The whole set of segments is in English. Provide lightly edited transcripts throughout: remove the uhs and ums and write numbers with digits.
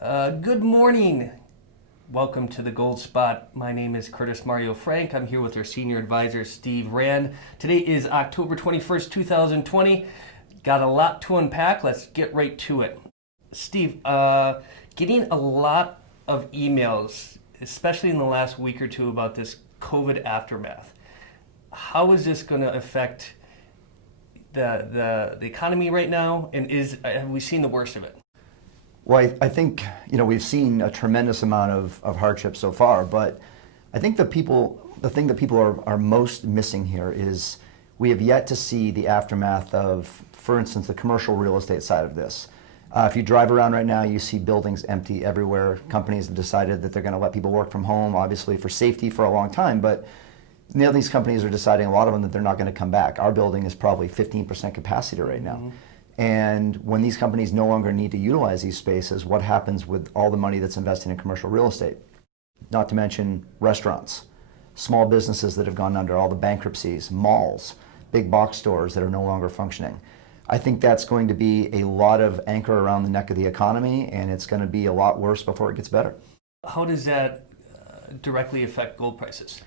Good morning. Welcome to the Gold Spot. My name is Curtis Mario Frank. I'm here with our senior advisor, Steve Rand. Today is October 21st, 2020. Got a lot to unpack. Let's get right to it. Steve, getting a lot of emails, especially in the last week or two, about this COVID aftermath. How is this going to affect the economy right now? And have we seen the worst of it? Well, I think, we've seen a tremendous amount of hardship so far, but I think the thing that people are most missing here is we have yet to see the aftermath of, for instance, the commercial real estate side of this. If you drive around right now, you see buildings empty everywhere. Companies have decided that they're going to let people work from home, obviously for safety for a long time, but now these companies are deciding, a lot of them, that they're not going to come back. Our building is probably 15% capacity right now. Mm-hmm. And when these companies no longer need to utilize these spaces, what happens with all the money that's invested in commercial real estate? Not to mention restaurants, small businesses that have gone under, all the bankruptcies, malls, big box stores that are no longer functioning. I think that's going to be a lot of anchor around the neck of the economy, and it's going to be a lot worse before it gets better. How does that directly affect gold prices?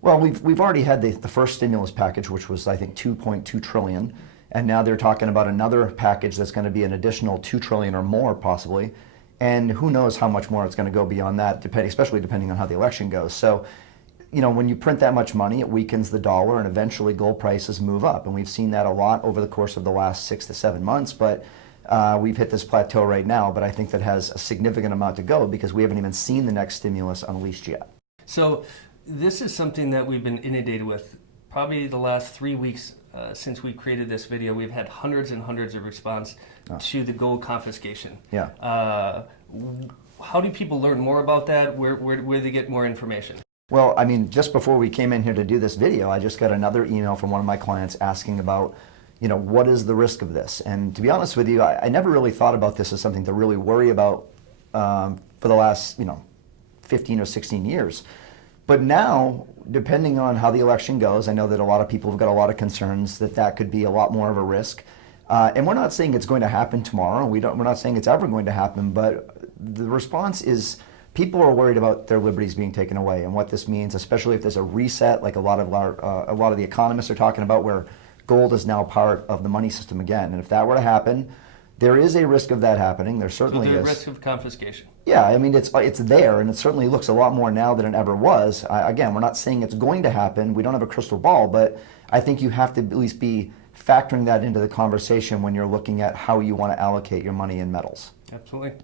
Well, we've already had the first stimulus package, which was, I think, $2.2 trillion. And now they're talking about another package that's going to be an additional $2 trillion or more, possibly. And who knows how much more it's going to go beyond that, especially depending on how the election goes. So, when you print that much money, it weakens the dollar, and eventually gold prices move up. And we've seen that a lot over the course of the last 6 to 7 months. But we've hit this plateau right now. But I think that has a significant amount to go because we haven't even seen the next stimulus unleashed yet. So this is something that we've been inundated with probably the last 3 weeks. Since we created this video, we've had hundreds and hundreds of response to the gold confiscation. Yeah. How do people learn more about that? Where do they get more information? Well, just before we came in here to do this video, I just got another email from one of my clients asking about, what is the risk of this? And to be honest with you, I never really thought about this as something to really worry about for the last, 15 or 16 years. But now, depending on how the election goes, I know that a lot of people have got a lot of concerns that could be a lot more of a risk. And we're not saying it's going to happen tomorrow. We're not saying it's ever going to happen. But the response is people are worried about their liberties being taken away and what this means, especially if there's a reset, like a lot of the economists are talking about, where gold is now part of the money system again. And if that were to happen, there is a risk of that happening. There certainly is. The risk of confiscation. Yeah, it's there, and it certainly looks a lot more now than it ever was. Again, we're not saying it's going to happen. We don't have a crystal ball, but I think you have to at least be factoring that into the conversation when you're looking at how you want to allocate your money in metals. Absolutely.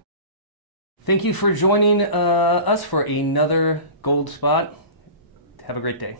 Thank you for joining us for another Gold Spot. Have a great day.